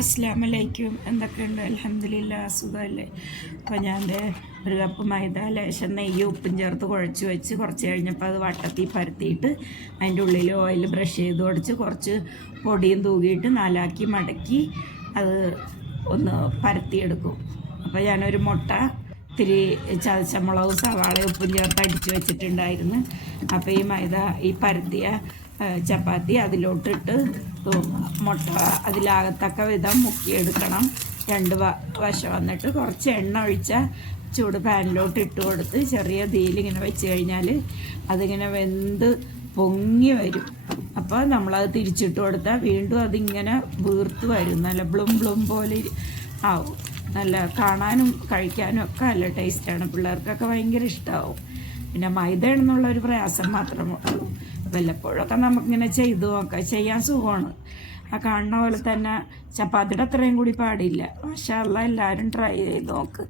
അസ്സലാമലൈക്കും. എന്തൊക്കെയുണ്ട്? അൽഹംദുലില്ലാ, സുഖമല്ലേ? അപ്പോൾ ഞാൻ ഒരു കപ്പ് മൈദ ലേശം നെയ്യ് ഉപ്പും ചേർത്ത് കുഴച്ച് വെച്ച് കുറച്ച് കഴിഞ്ഞപ്പോൾ അത് വട്ടത്തിൽ പരത്തിയിട്ട് അതിൻ്റെ ഉള്ളിൽ ഓയിൽ ബ്രഷ് ചെയ്ത് കൊടുത്ത് കുറച്ച് പൊടിയും തൂകിയിട്ട് നാലാക്കി മടക്കി അത് ഒന്ന് പരത്തിയെടുക്കും. അപ്പോൾ ഞാനൊരു മുട്ട ഇത്തിരി ചതച്ച മുളകും സവാളയും ഉപ്പും ചേർത്ത് അടിച്ച് വെച്ചിട്ടുണ്ടായിരുന്നു. അപ്പോൾ ഈ മൈദ ഈ പരത്തിയ ചപ്പാത്തി അതിലോട്ടിട്ട് മുട്ട അതിലാകത്തക്ക വിധം മുക്കിയെടുക്കണം. രണ്ട് വശം വന്നിട്ട് കുറച്ച് എണ്ണ ഒഴിച്ച ചൂട് പാനിലോട്ട് ഇട്ട് കൊടുത്ത് ചെറിയ തീയിലിങ്ങനെ വെച്ച് കഴിഞ്ഞാൽ അതിങ്ങനെ വെന്ത് പൊങ്ങി വരും. അപ്പോൾ നമ്മളത് തിരിച്ചിട്ട് കൊടുത്താൽ വീണ്ടും അതിങ്ങനെ വീർത്ത് വരും. നല്ല ബ്ലും ബ്ലും പോലെ ആവും. നല്ല കാണാനും കഴിക്കാനും ഒക്കെ നല്ല ടേസ്റ്റാണ്. പിള്ളേർക്കൊക്കെ ഭയങ്കര ഇഷ്ടമാവും. പിന്നെ മൈദയാണെന്നുള്ളൊരു പ്രയാസം മാത്രമേ ഉള്ളൂ. വല്ലപ്പോഴൊക്കെ നമുക്കിങ്ങനെ ചെയ്തു നോക്കാം. ചെയ്യാൻ സുഖമാണ്. ആ കാണുന്ന പോലെ തന്നെ ചപ്പാത്തിയുടെ അത്രയും കൂടി പാടില്ല. മാഷാ അല്ലാഹ്, എല്ലാവരും ട്രൈ ചെയ്ത് നോക്ക്.